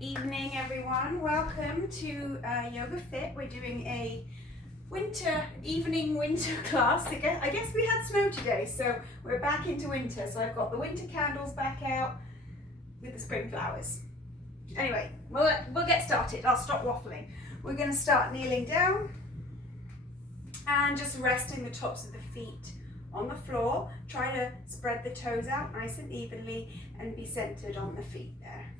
evening, everyone. Welcome to Yoga Fit. We're doing a winter class. I guess we had snow today, so we're back into winter. So I've got the winter candles back out with the spring flowers. Anyway, we'll get started. I'll stop waffling. We're going to start kneeling down and just resting the tops of the feet on the floor. Try to spread the toes out nice and evenly and be centered on the feet there.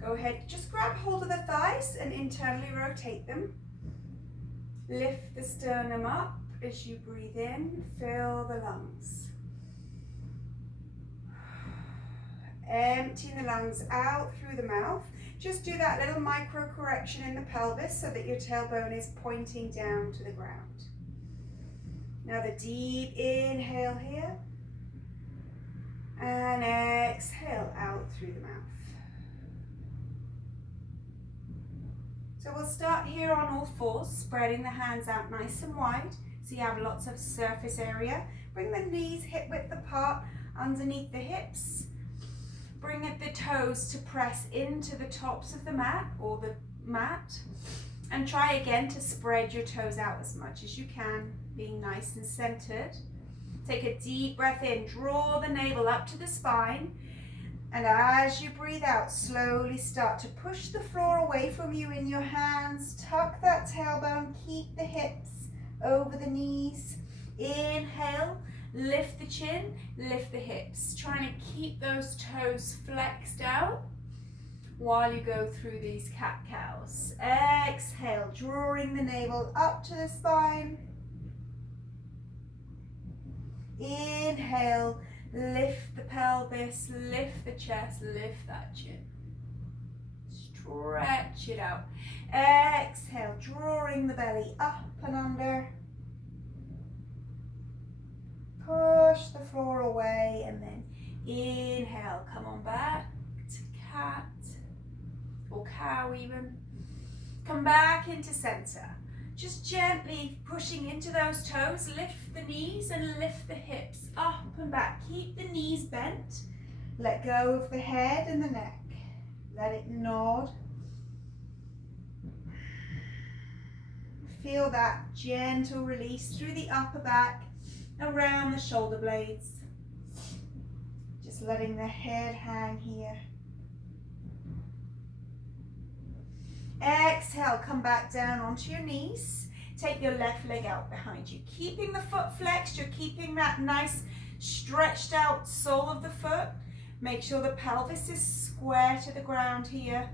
Go ahead, just grab hold of the thighs and internally rotate them. Lift the sternum up as you breathe in, fill the lungs. Empty the lungs out through the mouth. Just do that little micro correction in the pelvis so that your tailbone is pointing down to the ground. Now the deep inhale here and exhale out through the mouth. So we'll start here on all fours, spreading the hands out nice and wide so you have lots of surface area. Bring the knees hip width apart underneath the hips. Bring the toes to press into the tops of the mat or the mat. And try again to spread your toes out as much as you can, being nice and centered. Take a deep breath in, draw the navel up to the spine. And as you breathe out, slowly start to push the floor away from you in your hands. Tuck that tailbone, keep the hips over the knees. Inhale, lift the chin, lift the hips. Trying to keep those toes flexed out while you go through these cat-cows. Exhale, drawing the navel up to the spine. Inhale, lift the pelvis, lift the chest, lift that chin. Stretch it out. Exhale, drawing the belly up and under. Push the floor away and then inhale, come on back to cat or cow even. Come back into center. Just gently pushing into those toes, lift the knees and lift the hips up and back. Keep the knees bent. Let go of the head and the neck. Let it nod. Feel that gentle release through the upper back, around the shoulder blades. Just letting the head hang here. Exhale, come back down onto your knees. Take your left leg out behind you. Keeping the foot flexed, you're keeping that nice stretched out sole of the foot. Make sure the pelvis is square to the ground here.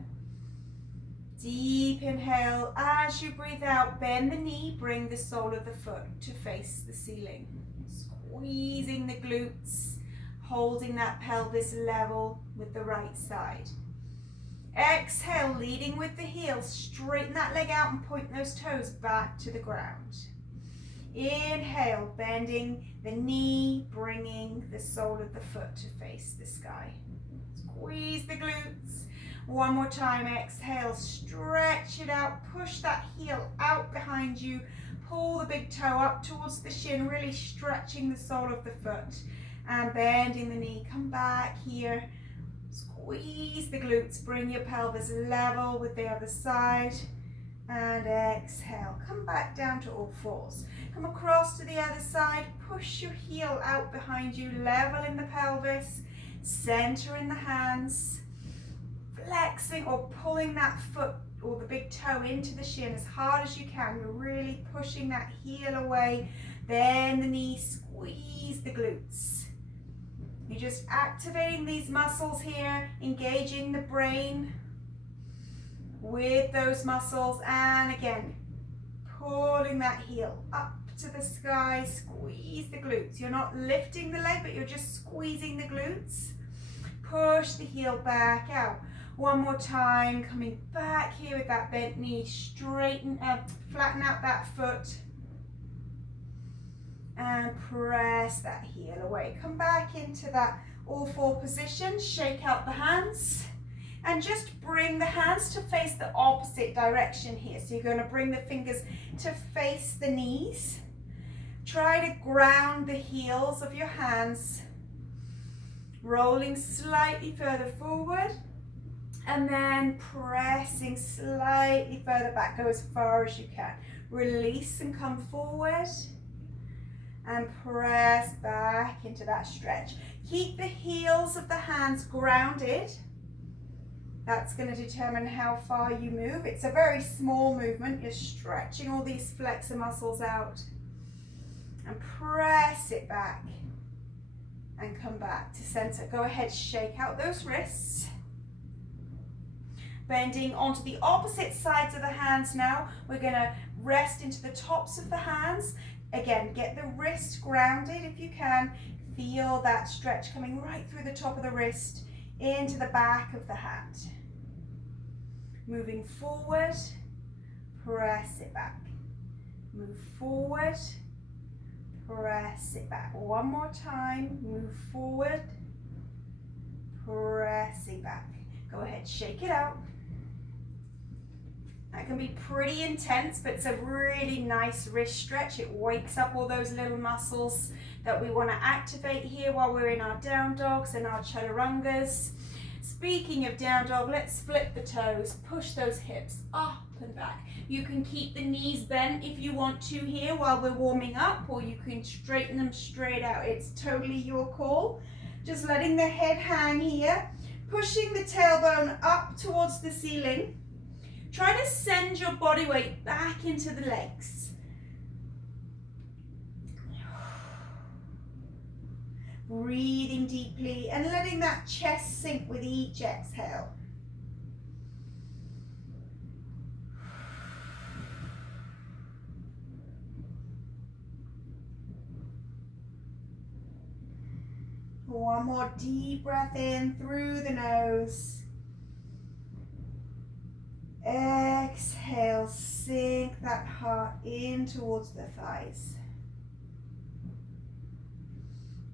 Deep inhale. As you breathe out, bend the knee, bring the sole of the foot to face the ceiling. Squeezing the glutes, holding that pelvis level with the right side. Exhale, leading with the heels. Straighten that leg out and point those toes back to the ground. Inhale, bending the knee, bringing the sole of the foot to face the sky. Squeeze the glutes. One more time, exhale, stretch it out. Push that heel out behind you. Pull the big toe up towards the shin, really stretching the sole of the foot. And bending the knee, come back here. Squeeze the glutes, bring your pelvis level with the other side. And exhale, come back down to all fours. Come across to the other side, push your heel out behind you, level in the pelvis, center in the hands. Flexing or pulling that foot or the big toe into the shin as hard as you can. You're really pushing that heel away. Bend the knee, squeeze the glutes. You're just activating these muscles here, engaging the brain with those muscles. And again, pulling that heel up to the sky, squeeze the glutes. You're not lifting the leg, but you're just squeezing the glutes. Push the heel back out. One more time, coming back here with that bent knee, straighten up, flatten out that foot. And press that heel away. Come back into that all four position, shake out the hands. And just bring the hands to face the opposite direction here. So you're going to bring the fingers to face the knees. Try to ground the heels of your hands rolling slightly further forward, and then pressing slightly further back. Go as far as you can. Release and come forward. And press back into that stretch. Keep the heels of the hands grounded. That's going to determine how far you move. It's a very small movement. You're stretching all these flexor muscles out. And press it back. And come back to center. Go ahead, shake out those wrists. Bending onto the opposite sides of the hands now. We're going to rest into the tops of the hands. Again, get the wrist grounded if you can. Feel that stretch coming right through the top of the wrist into the back of the hand. Moving forward, press it back. Move forward, press it back. One more time, move forward, press it back. Go ahead, shake it out. That can be pretty intense, but it's a really nice wrist stretch. It wakes up all those little muscles that we want to activate here while we're in our down dogs and our chaturangas. Speaking of down dog, let's flip the toes, push those hips up and back. You can keep the knees bent if you want to here while we're warming up, or you can straighten them straight out. It's totally your call. Just letting the head hang here, pushing the tailbone up towards the ceiling. Try to send your body weight back into the legs. Breathing deeply and letting that chest sink with each exhale. One more deep breath in through the nose. Exhale, sink that heart in towards the thighs.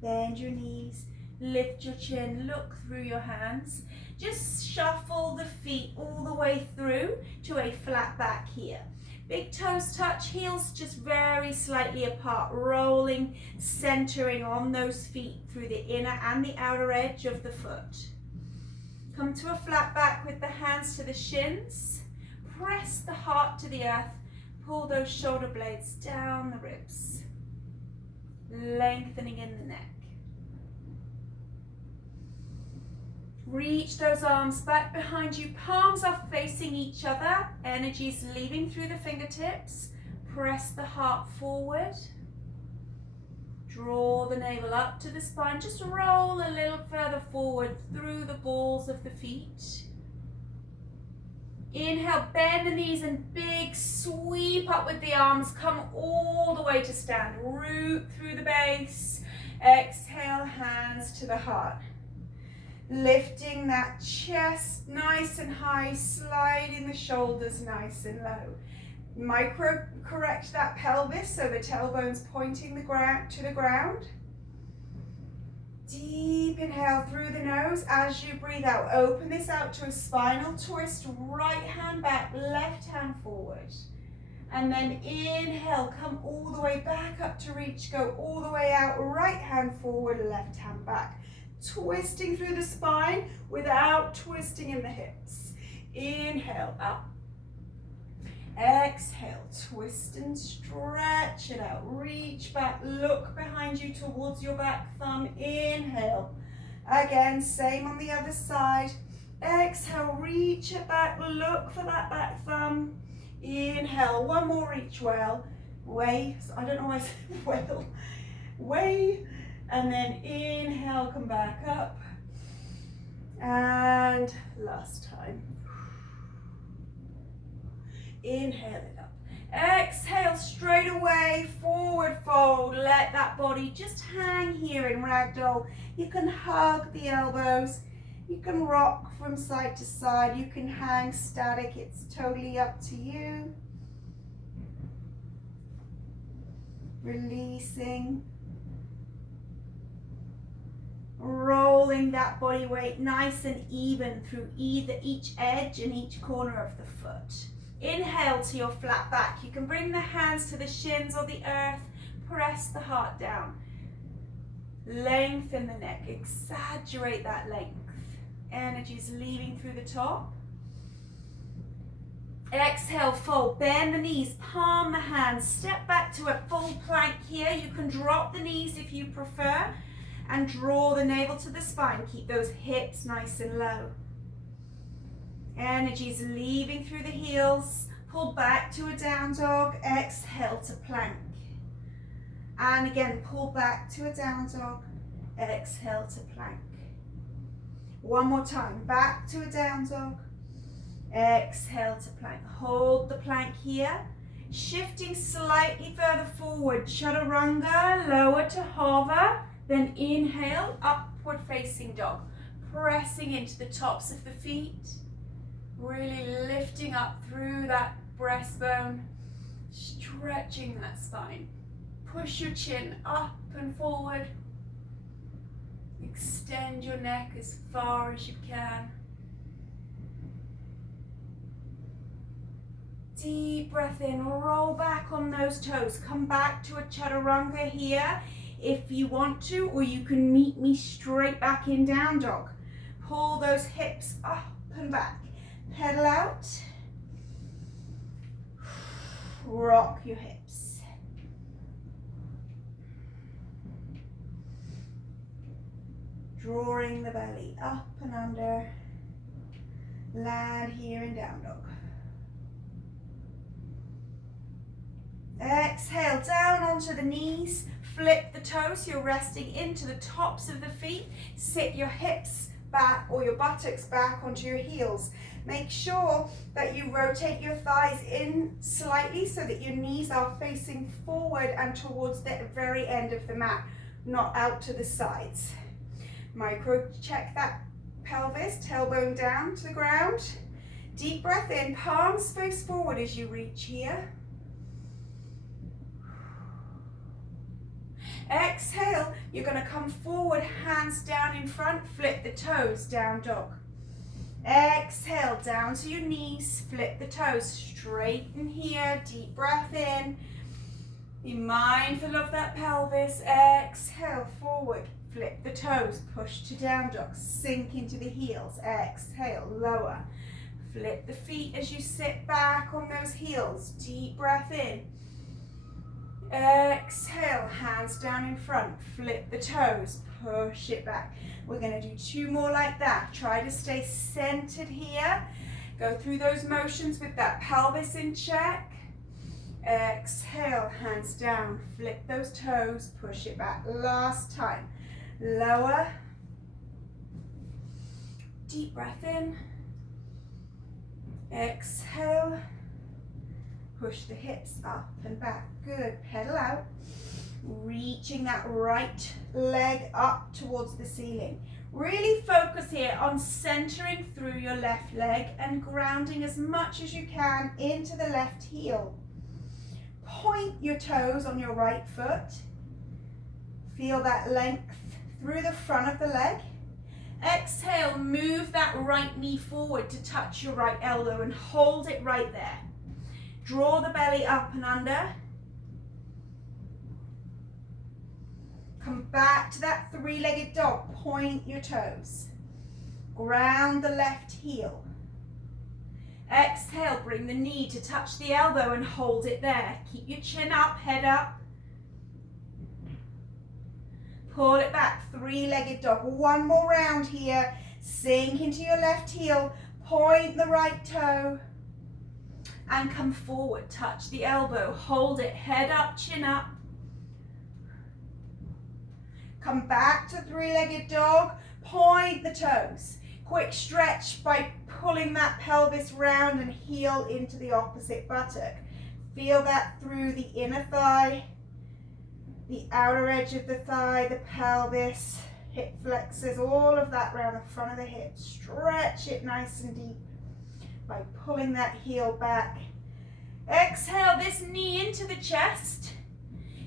Bend your knees, lift your chin, look through your hands. Just shuffle the feet all the way through to a flat back here. Big toes touch, heels just very slightly apart, rolling, centering on those feet through the inner and the outer edge of the foot. Come to a flat back with the hands to the shins. Press the heart to the earth. Pull those shoulder blades down the ribs. Lengthening in the neck. Reach those arms back behind you. Palms are facing each other. Energy's leaving through the fingertips. Press the heart forward. Draw the navel up to the spine. Just roll a little further forward through the balls of the feet. Inhale, bend the knees and big sweep up with the arms. Come all the way to stand. Root through the base. Exhale, hands to the heart. Lifting that chest nice and high. Sliding the shoulders nice and low. Micro correct that pelvis so the tailbone's pointing to the ground. Deep inhale through the nose. As you breathe out, open this out to a spinal twist. Right hand back, left hand forward. And then inhale, come all the way back up to reach. Go all the way out, right hand forward, left hand back. Twisting through the spine without twisting in the hips. Inhale, up. Exhale, twist and stretch it out. Reach back, look behind you towards your back thumb. Inhale. Again, same on the other side. Exhale, reach it back, look for that back thumb. Inhale, one more reach well. Way, I don't know why I said well. Way, and then inhale, come back up. And last time. Inhale it up. Exhale straight away, forward fold. Let that body just hang here in ragdoll. You can hug the elbows. You can rock from side to side. You can hang static. It's totally up to you. Releasing. Rolling that body weight nice and even through each edge and each corner of the foot. Inhale to your flat back. You can bring the hands to the shins or the earth. Press the heart down. Lengthen the neck. Exaggerate that length. Energy is leaving through the top. Exhale, fold, bend the knees, palm the hands, step back to a full plank here. You can drop the knees if you prefer and draw the navel to the spine. Keep those hips nice and low. Energy is leaving through the heels. Pull back to a down dog. Exhale to plank. And again, pull back to a down dog. Exhale to plank. One more time, back to a down dog. Exhale to plank. Hold the plank here. Shifting slightly further forward. Chaturanga, lower to hover. Then inhale, upward facing dog. Pressing into the tops of the feet. Really lifting up through that breastbone. Stretching that spine. Push your chin up and forward. Extend your neck as far as you can. Deep breath in, roll back on those toes. Come back to a chaturanga here if you want to, or you can meet me straight back in down dog. Pull those hips up and back. Pedal out. Rock your hips. Drawing the belly up and under. Land here in down dog. Exhale, down onto the knees. Flip the toes. You're resting into the tops of the feet. Sit your hips back or your buttocks back onto your heels. Make sure that you rotate your thighs in slightly so that your knees are facing forward and towards the very end of the mat, not out to the sides. Micro check that pelvis, tailbone down to the ground. Deep breath in, palms face forward as you reach here. Exhale, you're going to come forward, hands down in front, flip the toes, down dog. Exhale, down to your knees, flip the toes, straighten here, deep breath in. Be mindful of that pelvis. Exhale, forward, flip the toes, push to down dog, sink into the heels. Exhale, lower. Flip the feet as you sit back on those heels, deep breath in. Exhale, hands down in front, flip the toes, push it back. We're going to do 2 more like that. Try to stay centered here. Go through those motions with that pelvis in check. Exhale, hands down, flip those toes, push it back. Last time. Lower. Deep breath in. Exhale. Push the hips up and back. Good. Pedal out. Reaching that right leg up towards the ceiling. Really focus here on centering through your left leg and grounding as much as you can into the left heel. Point your toes on your right foot. Feel that length through the front of the leg. Exhale, move that right knee forward to touch your right elbow and hold it right there. Draw the belly up and under. Come back to that 3-legged dog. Point your toes. Ground the left heel. Exhale, bring the knee to touch the elbow and hold it there. Keep your chin up, head up. Pull it back, 3-legged dog. 1 more round here. Sink into your left heel. Point the right toe. And come forward, touch the elbow, hold it, head up, chin up. Come back to 3-legged dog, point the toes. Quick stretch by pulling that pelvis round and heel into the opposite buttock. Feel that through the inner thigh, the outer edge of the thigh, the pelvis, hip flexors, all of that round the front of the hips. Stretch it nice and deep by pulling that heel back. Exhale this knee into the chest.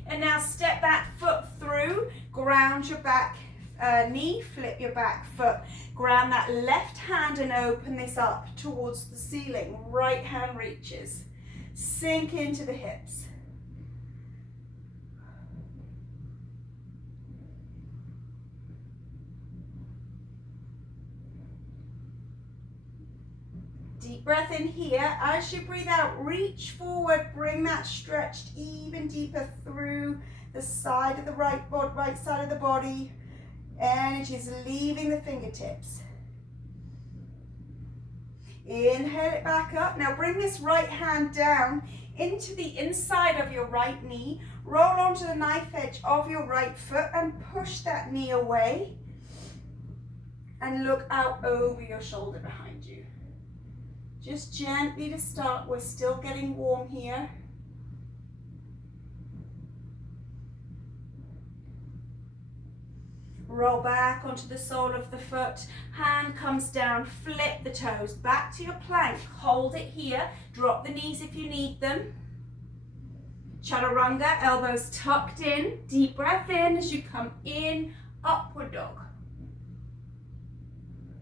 And now step that foot through, ground your back knee, flip your back foot. Ground that left hand and open this up towards the ceiling. Right hand reaches. Sink into the hips. Deep breath in here. As you breathe out, reach forward, bring that stretched even deeper through the side of the right side of the body. Energy is leaving the fingertips. Inhale it back up. Now bring this right hand down into the inside of your right knee. Roll onto the knife edge of your right foot and push that knee away. And look out over your shoulder behind you. Just gently to start. We're still getting warm here. Roll back onto the sole of the foot. Hand comes down, flip the toes back to your plank. Hold it here. Drop the knees if you need them. Chaturanga, elbows tucked in. Deep breath in as you come in, upward dog.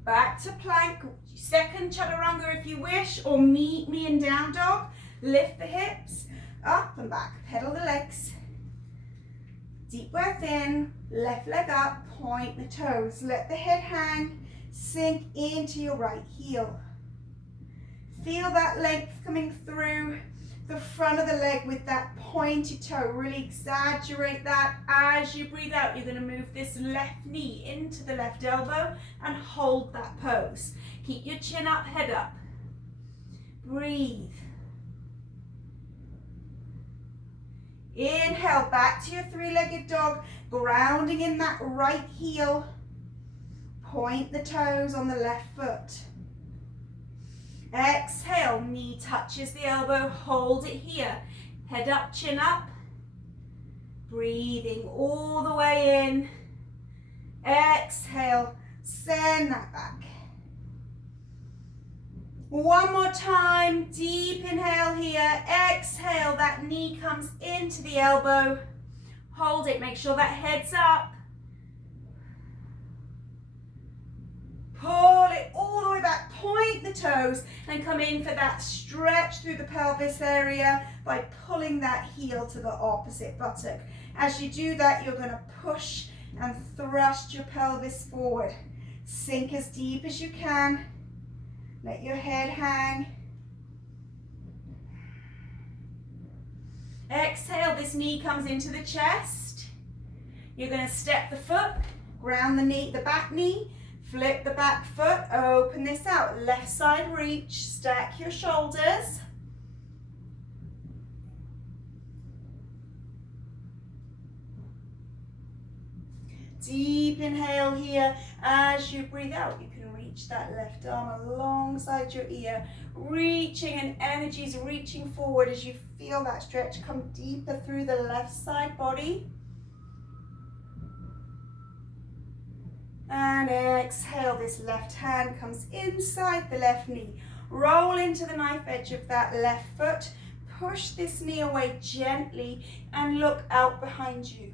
Back to plank, second chaturanga if you wish, or meet me in down dog. Lift the hips, up and back, pedal the legs. Deep breath in, left leg up, point the toes. Let the head hang, sink into your right heel. Feel that length coming through the front of the leg with that pointed toe. Really exaggerate that. As you breathe out, you're going to move this left knee into the left elbow and hold that pose. Keep your chin up, head up. Breathe. Inhale, back to your three-legged dog, grounding in that right heel. Point the toes on the left foot. Exhale, knee touches the elbow, hold it here. Head up, chin up. Breathing all the way in. Exhale, send that back. One more time, deep inhale here. Exhale, that knee comes into the elbow. Hold it, make sure that head's up. Pull it all the way back, point the toes and come in for that stretch through the pelvis area by pulling that heel to the opposite buttock. As you do that, you're going to push and thrust your pelvis forward. Sink as deep as you can. Let your head hang. Exhale, this knee comes into the chest. You're going to step the foot, ground the knee, the back knee, flip the back foot, open this out, left side reach, stack your shoulders. Deep inhale here. As you breathe out, you can reach that left arm alongside your ear, reaching, and energy is reaching forward as you feel that stretch come deeper through the left side body. And exhale, this left hand comes inside the left knee. Roll into the knife edge of that left foot. Push this knee away gently and look out behind you.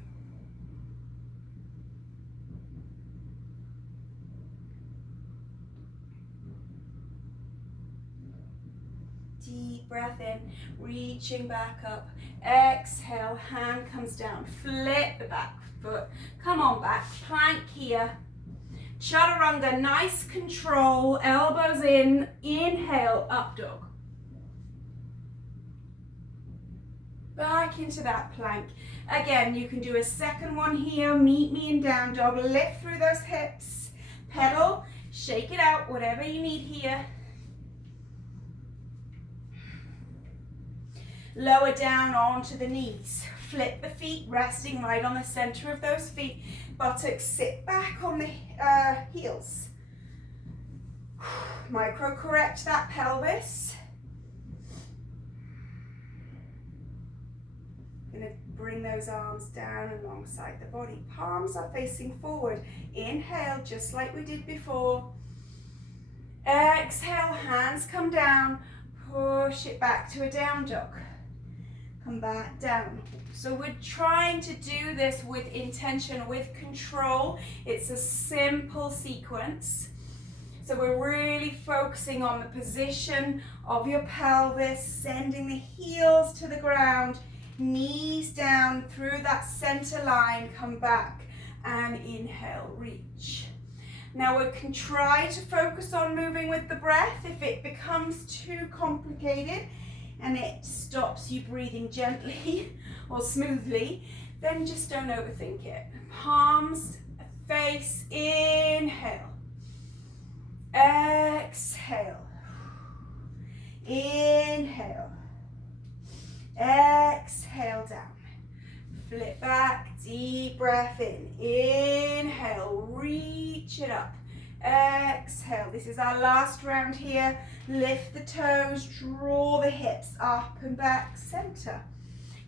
Deep breath in, reaching back up. Exhale, hand comes down. Flip the back foot. Come on back, plank here. Chaturanga, nice control, elbows in, inhale, up dog. Back into that plank. Again, you can do a second one here, meet me in down dog, lift through those hips, pedal, shake it out, whatever you need here. Lower down onto the knees. Flip the feet, resting right on the center of those feet. Buttocks sit back on the heels. Micro correct that pelvis. Gonna bring those arms down alongside the body. Palms are facing forward. Inhale, just like we did before. Exhale, hands come down. Push it back to a down dog. Come back down. So we're trying to do this with intention, with control. It's a simple sequence. So we're really focusing on the position of your pelvis, sending the heels to the ground, knees down through that center line, come back and inhale, reach. Now we can try to focus on moving with the breath. If it becomes too complicated and it stops you breathing gently or smoothly, then just don't overthink it. Palms face, inhale, exhale, inhale, exhale down. Flip back, deep breath in, inhale, reach it up, exhale. This is our last round here. Lift the toes, draw the hips up and back, center.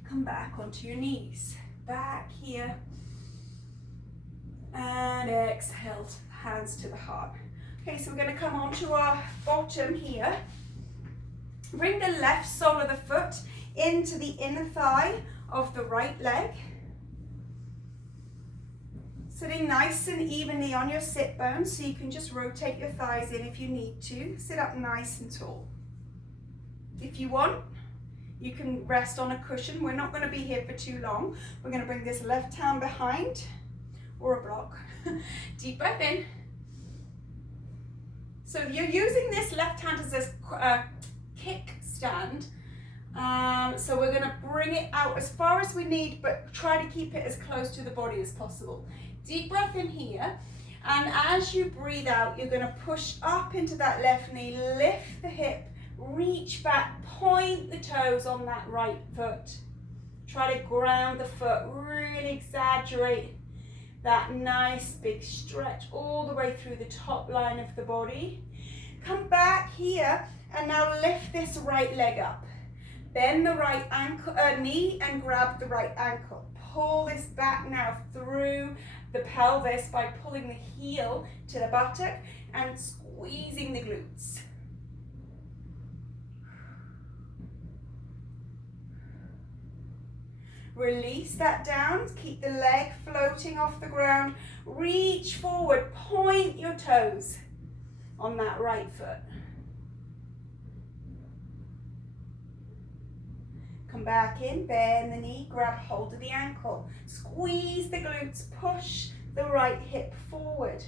Come back onto your knees, back here, and exhale, hands to the heart. Okay, so we're going to come onto our bottom here. Bring the left sole of the foot into the inner thigh of the right leg. Sitting nice and evenly on your sit bones, so you can just rotate your thighs in if you need to. Sit up nice and tall. If you want, you can rest on a cushion. We're not going to be here for too long. We're going to bring this left hand behind, or a block. Deep breath in. So you're using this left hand as a kickstand. So we're going to bring it out as far as we need, but try to keep it as close to the body as possible. Deep breath in here, and as you breathe out, you're going to push up into that left knee, lift the hip, reach back, point the toes on that right foot. Try to ground the foot, really exaggerate that nice big stretch all the way through the top line of the body. Come back here, and now lift this right leg up. Bend the right ankle, knee and grab the right ankle. Pull this back now through the pelvis by pulling the heel to the buttock and squeezing the glutes. Release that down, keep the leg floating off the ground. Reach forward, point your toes on that right foot. Come back in, bend the knee, grab hold of the ankle. Squeeze the glutes, push the right hip forward.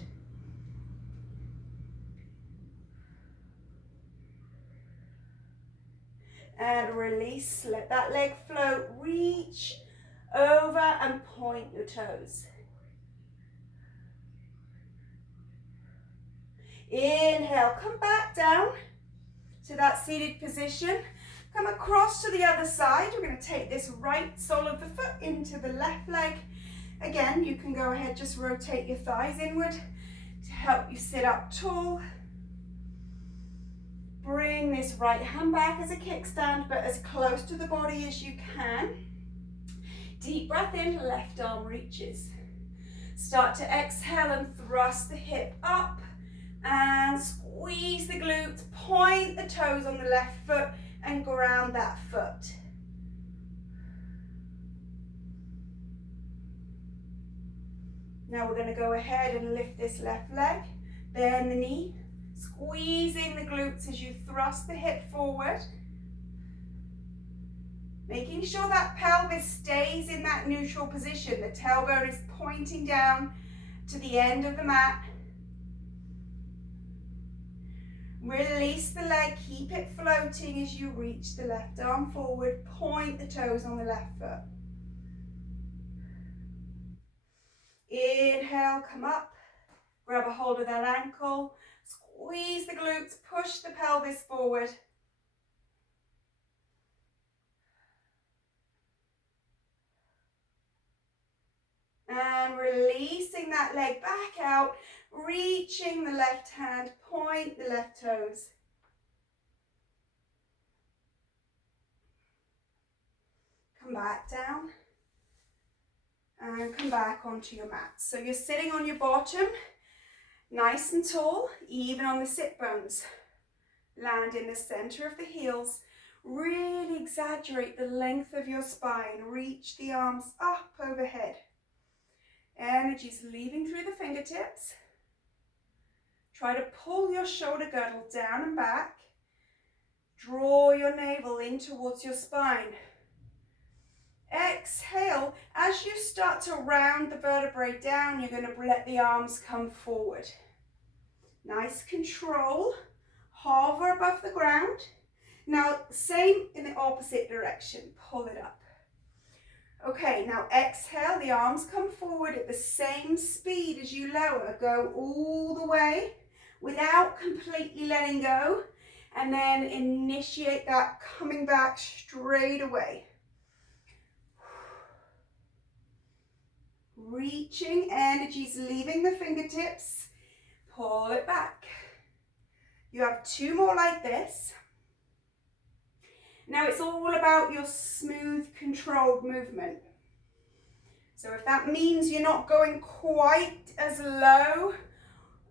And release, let that leg float, reach over and point your toes. Inhale, come back down to that seated position. Come across to the other side. We're going to take this right sole of the foot into the left leg. Again, you can go ahead, just rotate your thighs inward to help you sit up tall. Bring this right hand back as a kickstand, but as close to the body as you can. Deep breath in, left arm reaches. Start to exhale and thrust the hip up and squeeze the glutes, point the toes on the left foot and ground that foot. Now we're going to go ahead and lift this left leg, bend the knee, squeezing the glutes as you thrust the hip forward. Making sure that pelvis stays in that neutral position. The tailbone is pointing down to the end of the mat. Release the leg, keep it floating as you reach the left arm forward, point the toes on the left foot. Inhale, come up, grab a hold of that ankle, squeeze the glutes, push the pelvis forward. And releasing that leg back out, reaching the left hand, point the left toes. Come back down and come back onto your mat. So you're sitting on your bottom, nice and tall, even on the sit bones. Land in the center of the heels. Really exaggerate the length of your spine. Reach the arms up overhead. Energy's leaving through the fingertips. Try to pull your shoulder girdle down and back. Draw your navel in towards your spine. Exhale. As you start to round the vertebrae down, you're going to let the arms come forward. Nice control. Hover above the ground. Now, same in the opposite direction. Pull it up. Okay, now exhale, the arms come forward at the same speed as you lower. Go all the way without completely letting go. And then initiate that coming back straight away. Reaching, energies leaving the fingertips. Pull it back. You have 2 more like this. Now it's all about your smooth, controlled movement. So if that means you're not going quite as low,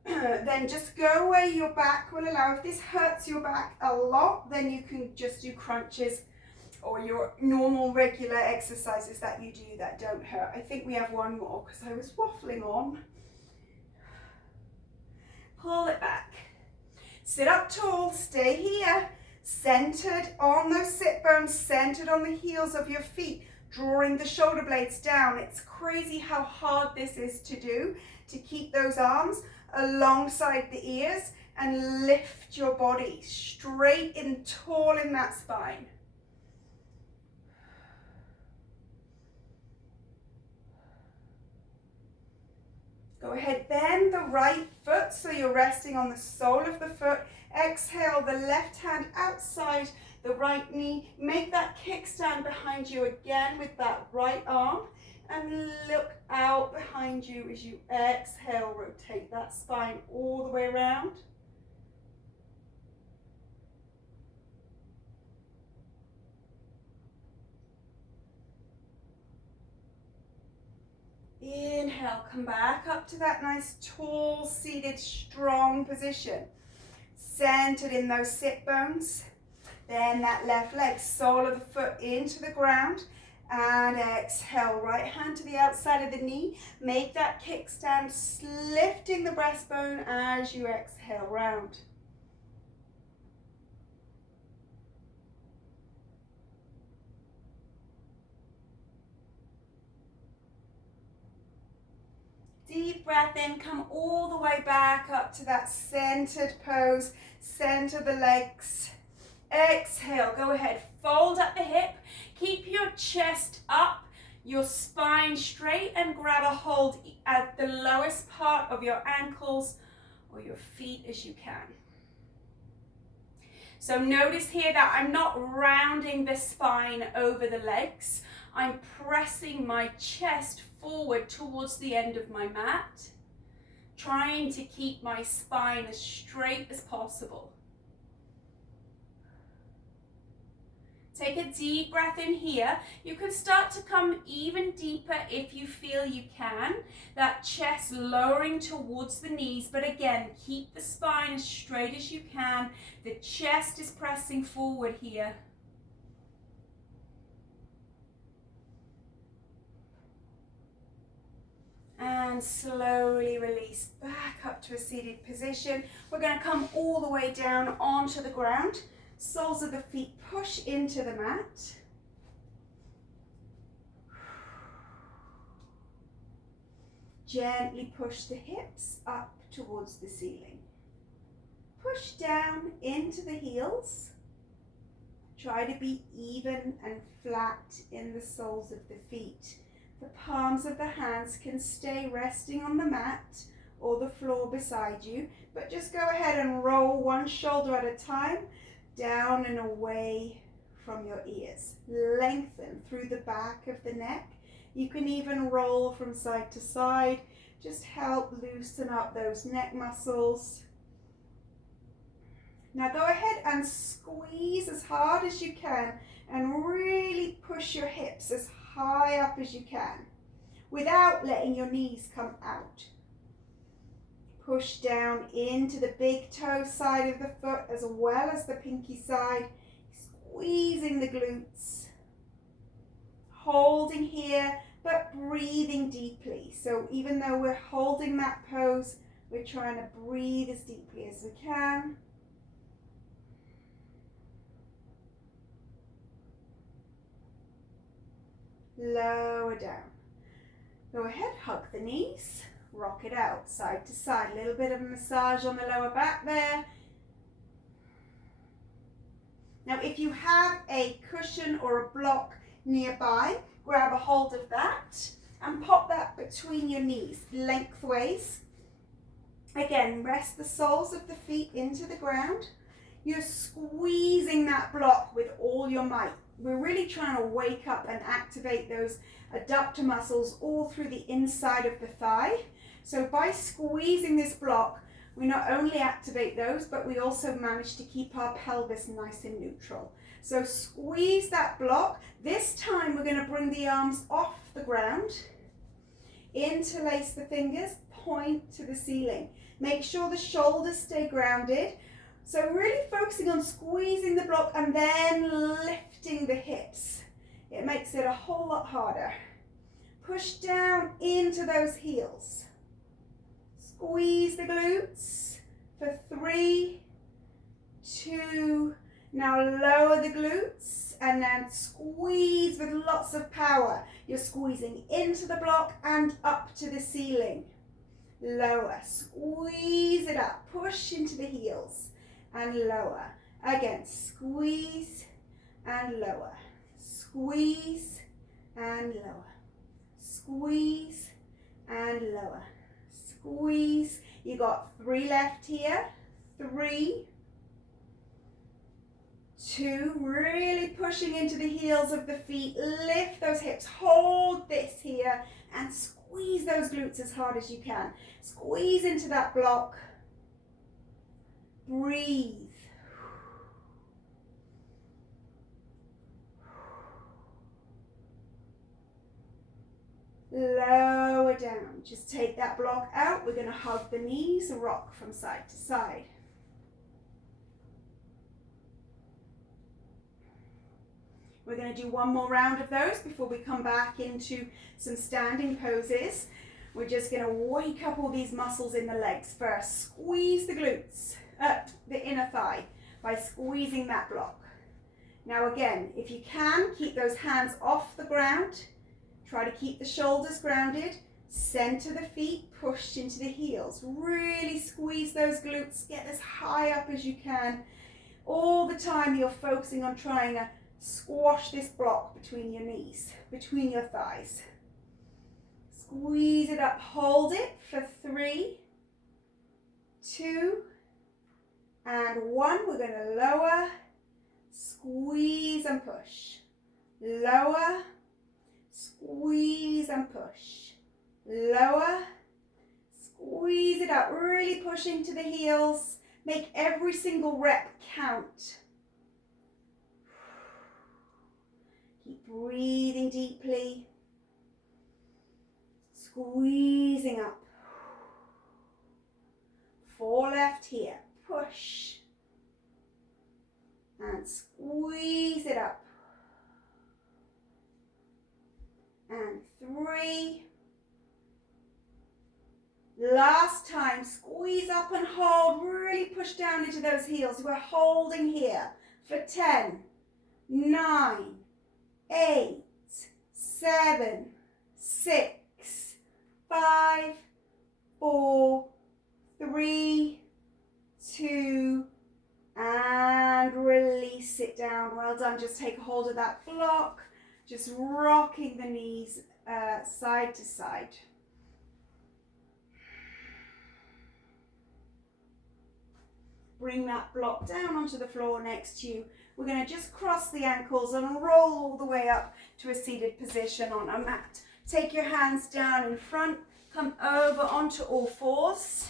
then just go where your back will allow. If this hurts your back a lot, then you can just do crunches or your normal regular exercises that you do that don't hurt. I think we have one more because I was waffling on. Pull it back. Sit up tall, stay here, centered on those sit bones, centered on the heels of your feet, drawing the shoulder blades down. It's crazy how hard this is to do, to keep those arms alongside the ears and lift your body straight and tall in that spine. Go ahead, bend the right foot so you're resting on the sole of the foot. Exhale, the left hand outside the right knee. Make that kickstand behind you again with that right arm. And look out behind you as you exhale. Rotate that spine all the way around. Inhale, come back up to that nice tall, seated, strong position. Centered in those sit bones. Then that left leg, sole of the foot into the ground. And exhale, right hand to the outside of the knee. Make that kickstand, lifting the breastbone as you exhale round. Deep breath in, come all the way back up to that centered pose. Center the legs. Exhale, go ahead, fold up the hip. Keep your chest up, your spine straight, and grab a hold at the lowest part of your ankles or your feet as you can. So notice here that I'm not rounding the spine over the legs. I'm pressing my chest forward towards the end of my mat, trying to keep my spine as straight as possible. Take a deep breath in here. You can start to come even deeper if you feel you can. That chest lowering towards the knees, but again, keep the spine as straight as you can. The chest is pressing forward here. And slowly release back up to a seated position. We're going to come all the way down onto the ground. Soles of the feet push into the mat. Gently push the hips up towards the ceiling. Push down into the heels. Try to be even and flat in the soles of the feet. The palms of the hands can stay resting on the mat or the floor beside you, but just go ahead and roll one shoulder at a time, down and away from your ears. Lengthen through the back of the neck. You can even roll from side to side. Just help loosen up those neck muscles. Now go ahead and squeeze as hard as you can and really push your hips as high up as you can without letting your knees come out. Push down into the big toe side of the foot as well as the pinky side, squeezing the glutes. Holding here, but breathing deeply. So even though we're holding that pose, we're trying to breathe as deeply as we can. Lower down. Go ahead, hug the knees. Rock it out, side to side. A little bit of a massage on the lower back there. Now, if you have a cushion or a block nearby, grab a hold of that and pop that between your knees, lengthways. Again, rest the soles of the feet into the ground. You're squeezing that block with all your might. We're really trying to wake up and activate those adductor muscles all through the inside of the thigh. So by squeezing this block, we not only activate those, but we also manage to keep our pelvis nice and neutral. So squeeze that block. This time we're going to bring the arms off the ground, interlace the fingers, point to the ceiling. Make sure the shoulders stay grounded. So really focusing on squeezing the block and then lifting the hips. It makes it a whole lot harder. Push down into those heels. Squeeze the glutes for 3, 2, now lower the glutes and then squeeze with lots of power. You're squeezing into the block and up to the ceiling. Lower, squeeze it up, push into the heels and lower. Again, squeeze and lower, squeeze and lower, squeeze and lower. Squeeze. You got 3 left here. 3, 2, really pushing into the heels of the feet. Lift those hips. Hold this here and squeeze those glutes as hard as you can. Squeeze into that block. Breathe. Lower down. Just take that block out. We're going to hug the knees, rock from side to side. We're going to do one more round of those before we come back into some standing poses. We're just going to wake up all these muscles in the legs first. Squeeze the glutes, the inner thigh, by squeezing that block. Now again, if you can, keep those hands off the ground. Try to keep the shoulders grounded, center the feet, push into the heels. Really squeeze those glutes, get as high up as you can. All the time you're focusing on trying to squash this block between your knees, between your thighs. Squeeze it up, hold it for 3, 2, and 1. We're going to lower, squeeze and push. Lower, squeeze and push. Lower, squeeze it up, really pushing to the heels. Make every single rep count. Keep breathing deeply. Squeezing up. 4 left here. Push. And squeeze it up. And 3. Last time, squeeze up and hold. Really push down into those heels. We're holding here for 10, 9, 8, 7, 6, 5, 4, 3, 2, and release it down. Well done. Just take a hold of that block. Just rocking the knees side to side. Bring that block down onto the floor next to you. We're going to just cross the ankles and roll all the way up to a seated position on a mat. Take your hands down in front, come over onto all fours.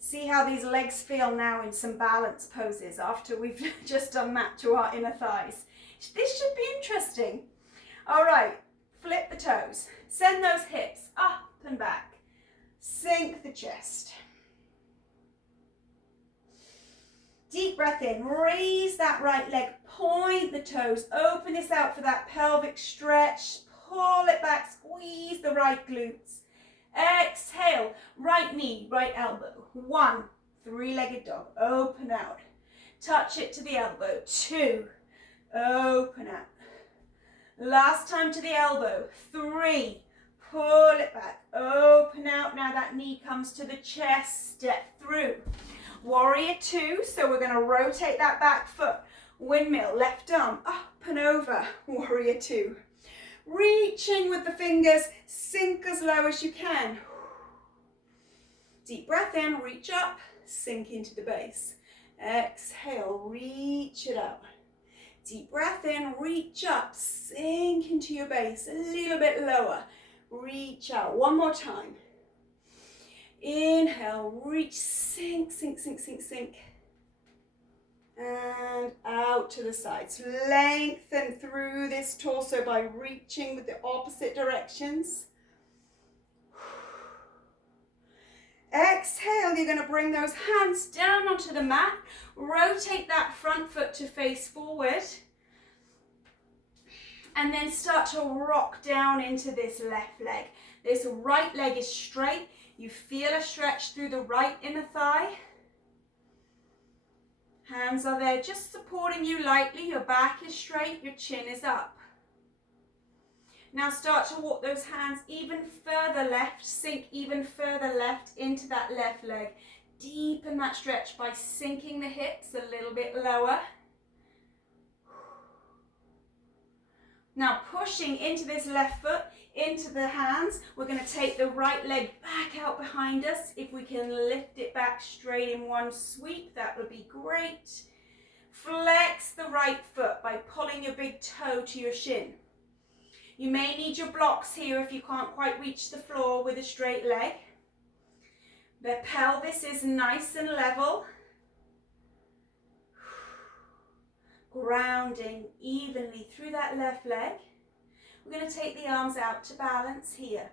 See how these legs feel now in some balance poses after we've just done that to our inner thighs. This should be interesting. All right, flip the toes. Send those hips up and back. Sink the chest. Deep breath in, raise that right leg, point the toes, open this out for that pelvic stretch, pull it back, squeeze the right glutes. Exhale, right knee, right elbow. 1, 3-legged dog, open out. Touch it to the elbow. 2, open out. Last time to the elbow. 3, pull it back, open out. Now that knee comes to the chest, step through. Warrior two, so we're going to rotate that back foot. Windmill, left arm up and over, warrior two. Reaching with the fingers, sink as low as you can. Deep breath in, reach up, sink into the base. Exhale, reach it out. Deep breath in, reach up, sink into your base, a little bit lower. Reach out, one more time. Inhale, reach, sink, sink, sink, sink, sink. And out to the sides. Lengthen through this torso by reaching with the opposite directions. Exhale, you're going to bring those hands down onto the mat. Rotate that front foot to face forward. And then start to rock down into this left leg. This right leg is straight. You feel a stretch through the right inner thigh. Hands are there just supporting you lightly. Your back is straight, your chin is up. Now start to walk those hands even further left, sink even further left into that left leg. Deepen that stretch by sinking the hips a little bit lower. Now pushing into this left foot, into the hands, we're going to take the right leg back out behind us. If we can lift it back straight in one sweep, that would be great. Flex the right foot by pulling your big toe to your shin. You may need your blocks here if you can't quite reach the floor with a straight leg. The pelvis is nice and level. Grounding evenly through that left leg. We're going to take the arms out to balance here.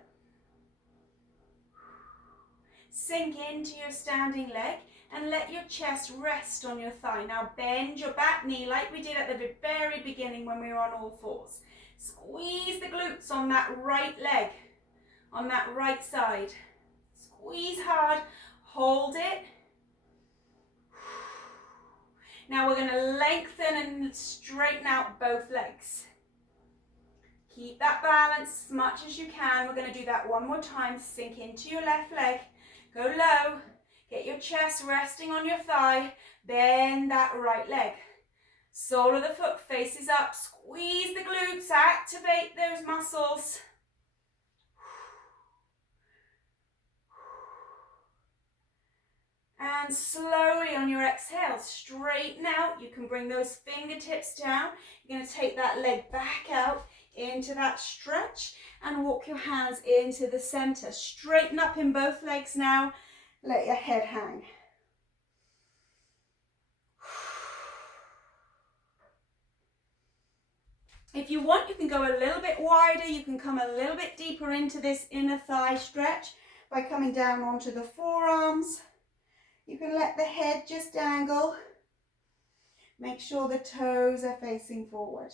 Sink into your standing leg and let your chest rest on your thigh. Now bend your back knee like we did at the very beginning when we were on all fours. Squeeze the glutes on that right leg, on that right side. Squeeze hard, hold it. Now we're going to lengthen and straighten out both legs. Keep that balance as much as you can. We're going to do that one more time. Sink into your left leg. Go low. Get your chest resting on your thigh. Bend that right leg. Sole of the foot faces up. Squeeze the glutes. Activate those muscles. And slowly on your exhale, straighten out. You can bring those fingertips down. You're going to take that leg back out into that stretch and walk your hands into the center. Straighten up in both legs now. Let your head hang. If you want, you can go a little bit wider. You can come a little bit deeper into this inner thigh stretch by coming down onto the forearms. You can let the head just dangle. Make sure the toes are facing forward.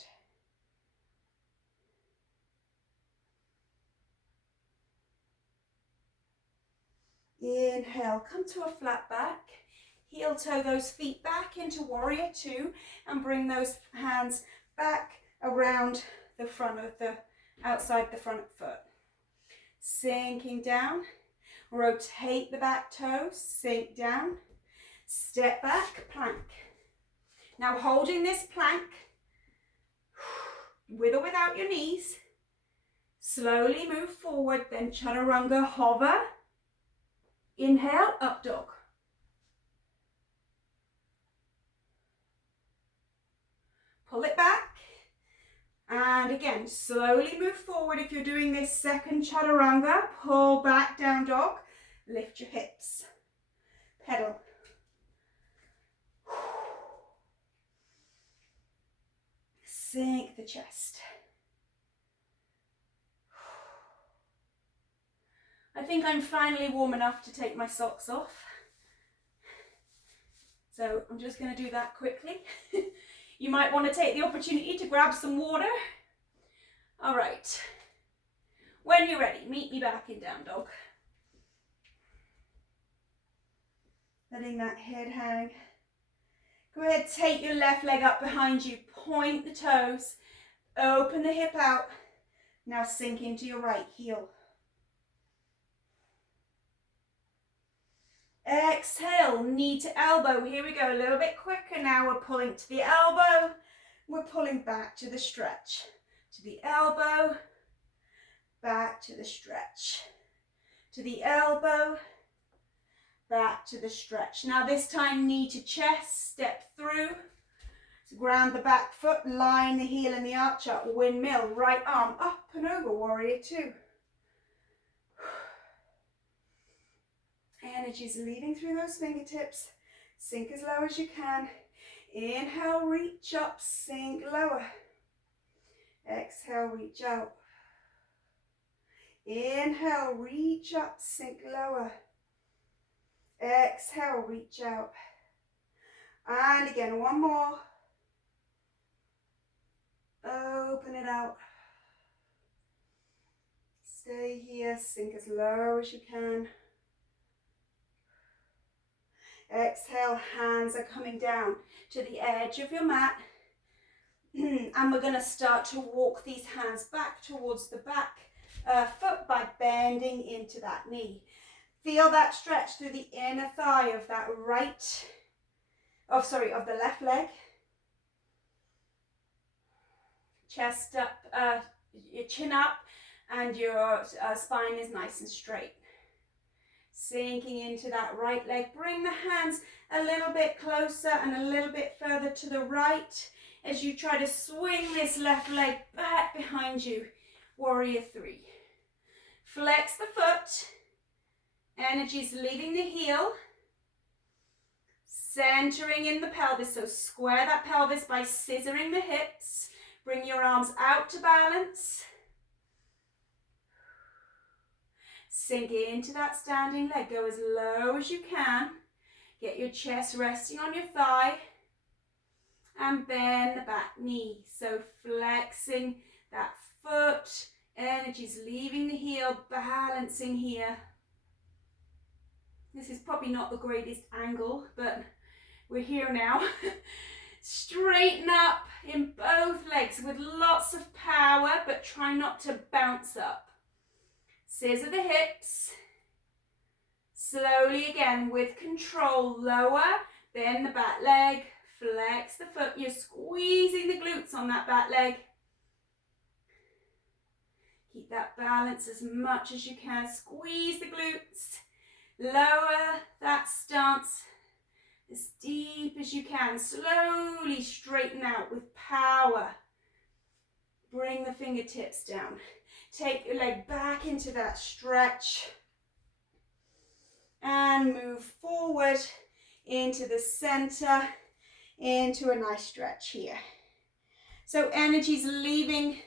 Inhale, come to a flat back. Heel toe those feet back into warrior two and bring those hands back around the front of the, outside the front foot. Sinking down. Rotate the back toes, sink down, step back, plank. Now holding this plank, with or without your knees, slowly move forward, then chaturanga, hover, inhale, up dog. Pull it back, and again, slowly move forward. If you're doing this second chaturanga, pull back, down dog. Lift your hips, pedal. Sink the chest. I think I'm finally warm enough to take my socks off. So I'm just going to do that quickly. You might want to take the opportunity to grab some water. All right. When you're ready, meet me back in down dog. Letting that head hang. Go ahead, take your left leg up behind you. Point the toes. Open the hip out. Now sink into your right heel. Exhale, knee to elbow. Here we go, a little bit quicker now. We're pulling to the elbow. We're pulling back to the stretch. To the elbow, back to the stretch. To the elbow, back to the stretch. Now this time, knee to chest, step through. So ground the back foot, line the heel and the arch up, windmill, right arm up and over, warrior two. Energy's leading through those fingertips. Sink as low as you can. Inhale, reach up, sink lower. Exhale, reach out. Inhale, reach up, sink lower. Exhale, reach out. And again, one more. Open it out. Stay here, sink as low as you can. Exhale, hands are coming down to the edge of your mat. And we're going to start to walk these hands back towards the back foot by bending into that knee. Feel that stretch through the inner thigh of that of the left leg. Chest up, your chin up, and your spine is nice and straight. Sinking into that right leg. Bring the hands a little bit closer and a little bit further to the right as you try to swing this left leg back behind you. Warrior three. Flex the foot. Energy's leaving the heel. Centering in the pelvis. So square that pelvis by scissoring the hips. Bring your arms out to balance. Sink into that standing leg. Go as low as you can. Get your chest resting on your thigh. And bend the back knee. So flexing that foot. Energy's leaving the heel, balancing here. This is probably not the greatest angle, but we're here now. Straighten up in both legs with lots of power, but try not to bounce up. Scissor the hips. Slowly again with control, lower, bend the back leg, flex the foot. You're squeezing the glutes on that back leg. Keep that balance as much as you can. Squeeze the glutes. Lower that stance as deep as you can. Slowly straighten out with power. Bring the fingertips down. Take your leg back into that stretch. And move forward into the center, into a nice stretch here. So energy's leaving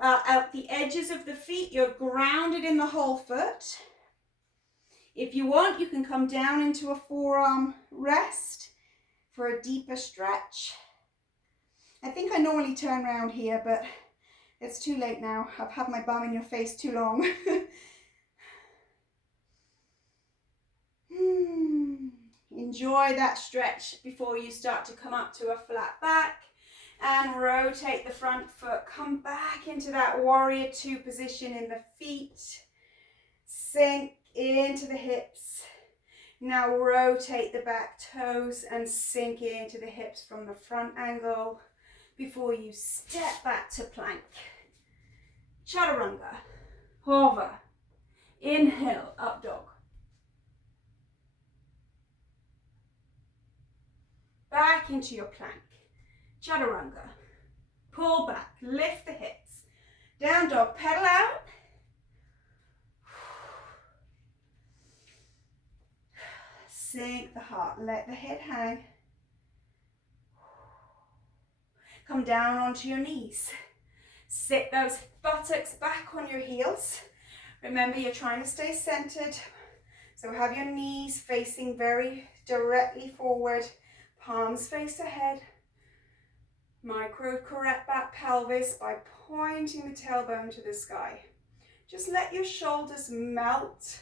out the edges of the feet. You're grounded in the whole foot. If you want, you can come down into a forearm rest for a deeper stretch. I think I normally turn around here, but it's too late now. I've had my bum in your face too long. Enjoy that stretch before you start to come up to a flat back. And rotate the front foot. Come back into that warrior two position in the feet. Sink into the hips. Now rotate the back toes and sink into the hips from the front angle before you step back to plank. Chaturanga. Hover. Inhale, up dog. Back into your plank. Chaturanga. Pull back, lift the hips. Down dog, pedal out. Sink the heart, let the head hang. Come down onto your knees. Sit those buttocks back on your heels. Remember, you're trying to stay centered. So have your knees facing very directly forward. Palms face ahead. Micro correct that pelvis by pointing the tailbone to the sky. Just let your shoulders melt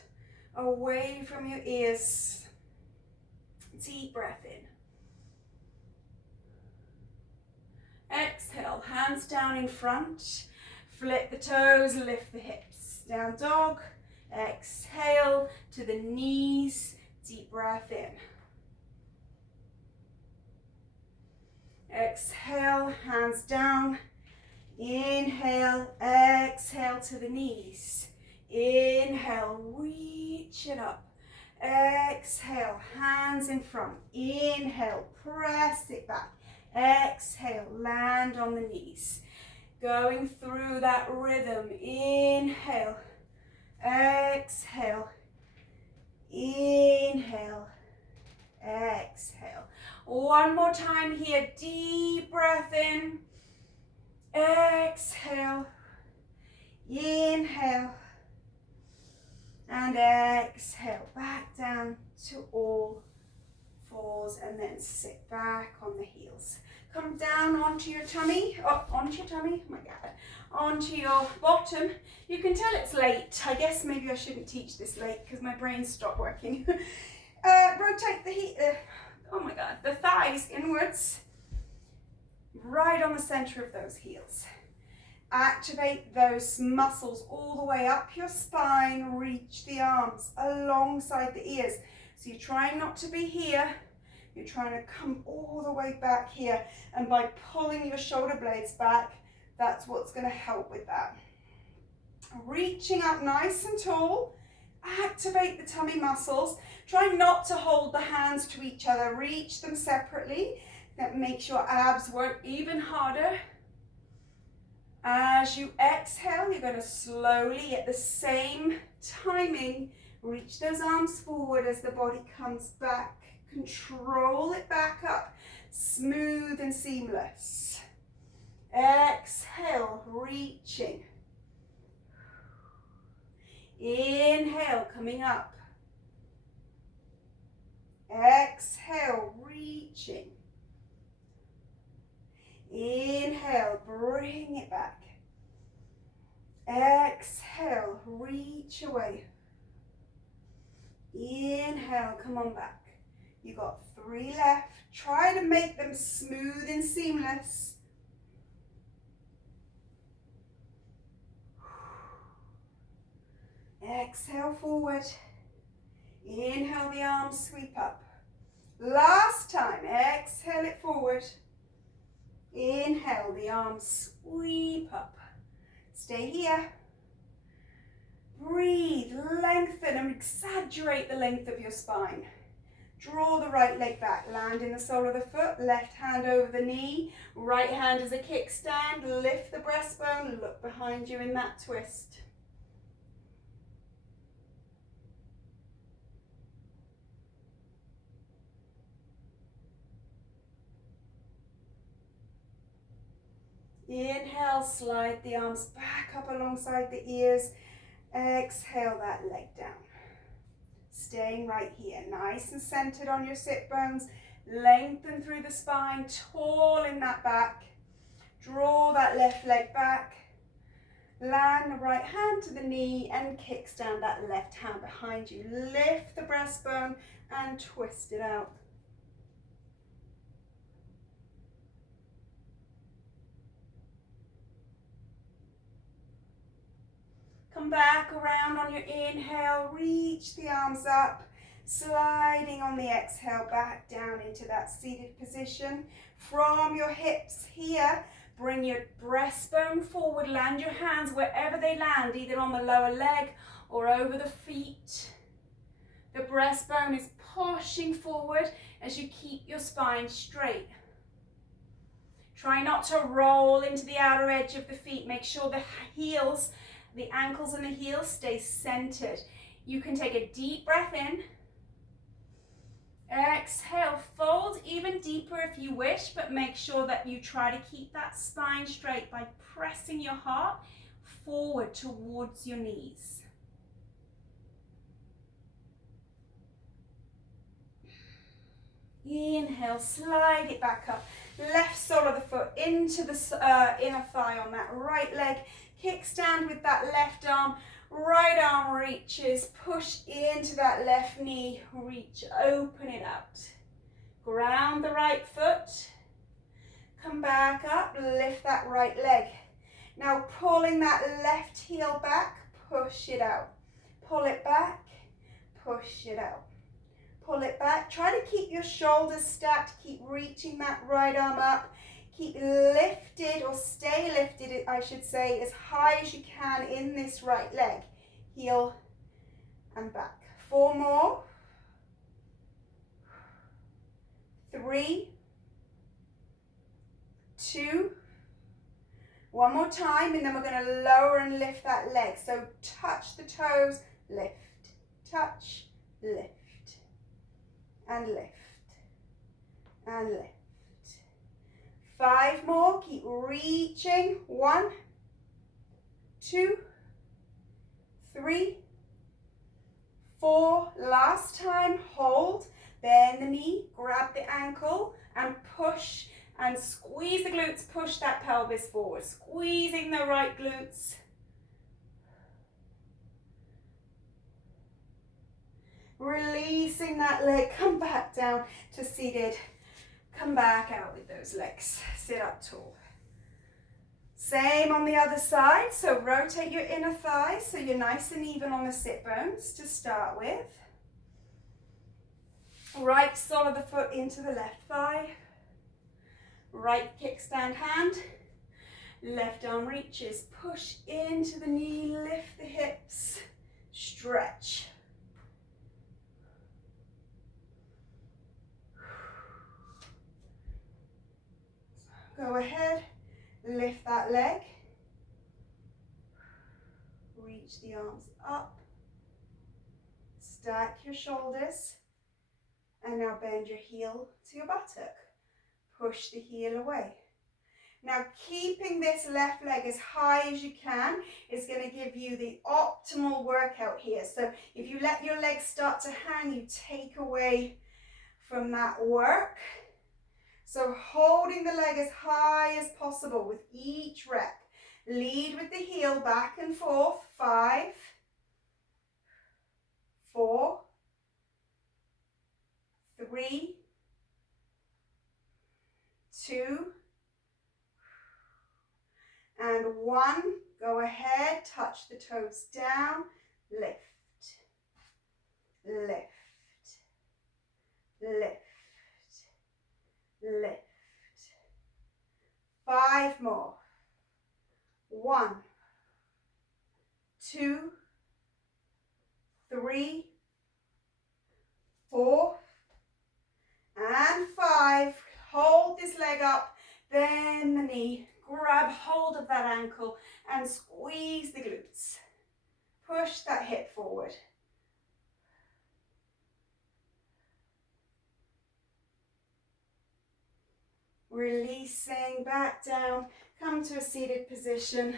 away from your ears. Deep breath in. Exhale, hands down in front. Flip the toes, lift the hips. Down dog. Exhale to the knees. Deep breath in. Exhale, hands down. Inhale, exhale to the knees. Inhale, reach it up. Exhale, hands in front. Inhale, press it back. Exhale, land on the knees. Going through that rhythm. Inhale, exhale, inhale, exhale. One more time here. Deep breath in. Exhale, inhale, and exhale. Back down to all fours and then sit back on the heels. Come down onto your tummy, onto your tummy, oh my God, onto your bottom. You can tell it's late. I guess maybe I shouldn't teach this late because my brain stopped working. Rotate the thighs inwards, right on the center of those heels. Activate those muscles all the way up your spine, reach the arms alongside the ears. So you're trying not to be here, you're trying to come all the way back here, and by pulling your shoulder blades back, that's what's going to help with that. Reaching up nice and tall, activate the tummy muscles. Try not to hold the hands to each other, reach them separately. That makes your abs work even harder. As you exhale, you're going to slowly, at the same timing, reach those arms forward as the body comes back. Control it back up, smooth and seamless. Exhale, reaching. Inhale, coming up. Exhale, reaching. Inhale, bring it back. Exhale, reach away. Inhale, come on back. You got 3 left. Try to make them smooth and seamless. Exhale forward. Inhale, the arms sweep up. Last time, exhale it forward. Inhale, the arms sweep up. Stay here. Breathe, lengthen and exaggerate the length of your spine. Draw the right leg back, land in the sole of the foot, left hand over the knee, right hand as a kickstand, lift the breastbone, look behind you in that twist. Inhale, slide the arms back up alongside the ears. Exhale that leg down. Staying right here, nice and centered on your sit bones. Lengthen through the spine, tall in that back. Draw that left leg back. Land the right hand to the knee and kickstand that left hand behind you. Lift the breastbone and twist it out. Come back around on your inhale, reach the arms up, sliding on the exhale back down into that seated position. From your hips here, bring your breastbone forward, land your hands wherever they land, either on the lower leg or over the feet. The breastbone is pushing forward as you keep your spine straight. Try not to roll into the outer edge of the feet. Make sure the heels, the ankles and the heels stay centered. You can take a deep breath in. Exhale, fold even deeper if you wish, but make sure that you try to keep that spine straight by pressing your heart forward towards your knees. Inhale, slide it back up. Left sole of the foot into the inner thigh on that right leg. Kickstand with that left arm. Right arm reaches, push into that left knee, reach, open it out. Ground the right foot. Come back up, lift that right leg. Now pulling that left heel back, push it out. Pull it back, push it out. pull it back. Try to keep your shoulders stacked, keep reaching that right arm up. Keep lifted, or stay lifted, I should say, as high as you can in this right leg. Heel and back. 4 more. 3, 2, one more time, and then we're going to lower and lift that leg. So touch the toes, lift, touch, lift, and lift, and lift. 5 more, keep reaching. 1, 2, 3, 4. Last time, hold, bend the knee, grab the ankle, and push and squeeze the glutes, push that pelvis forward, squeezing the right glutes. Releasing that leg, come back down to seated. Come back out with those legs, sit up tall. Same on the other side, so rotate your inner thighs so you're nice and even on the sit bones to start with. Right sole of the foot into the left thigh. Right kickstand hand. Left arm reaches, push into the knee, lift the hips, stretch. Go ahead, lift that leg. Reach the arms up. Stack your shoulders. And now bend your heel to your buttock. Push the heel away. Now keeping this left leg as high as you can is going to give you the optimal workout here. So if you let your legs start to hang, you take away from that work. So holding the leg as high as possible with each rep. Lead with the heel back and forth. 5, 4, 3, 2, and 1. Go ahead, touch the toes down, lift, lift, lift, lift. 5 more. 1, 2, 3, 4, and 5. Hold this leg up, bend the knee, grab hold of that ankle and squeeze the glutes. Push that hip forward. Releasing back down, come to a seated position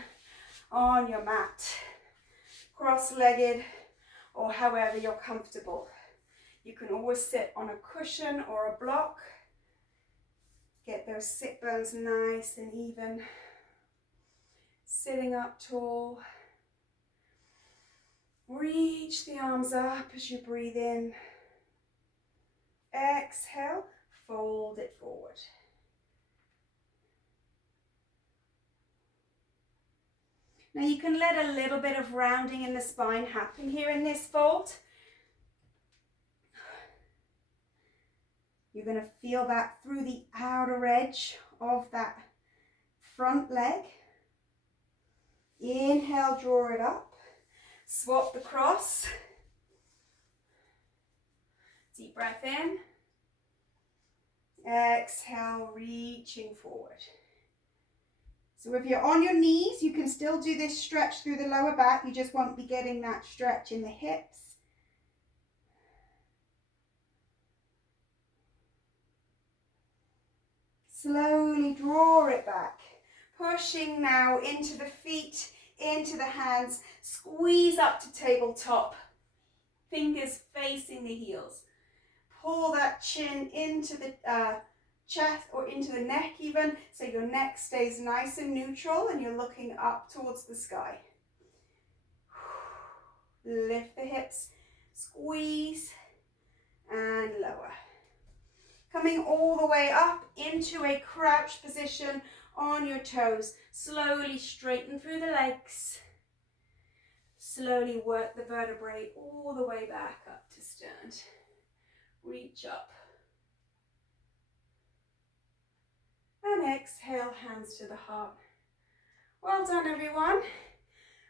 on your mat, cross-legged or however you're comfortable. You can always sit on a cushion or a block. Get those sit bones nice and even. Sitting up tall. Reach the arms up as you breathe in. Exhale, fold it forward. Now you can let a little bit of rounding in the spine happen here in this fold. You're going to feel that through the outer edge of that front leg. Inhale, draw it up. Swap the cross. Deep breath in. Exhale, reaching forward. So if you're on your knees, you can still do this stretch through the lower back. You just won't be getting that stretch in the hips. Slowly draw it back. Pushing now into the feet, into the hands. Squeeze up to tabletop. Fingers facing the heels. Pull that chin into the chest or into the neck even, so your neck stays nice and neutral and you're looking up towards the sky. Lift the hips, squeeze and lower. Coming all the way up into a crouch position on your toes. Slowly straighten through the legs. Slowly work the vertebrae all the way back up to stern. reach up. And exhale, hands to the heart. Well done, everyone.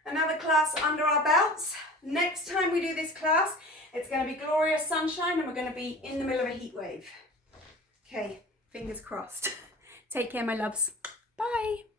Another class under our belts. Next time we do this class, it's going to be glorious sunshine and we're going to be in the middle of a heat wave. Okay, fingers crossed. Take care, my loves. Bye.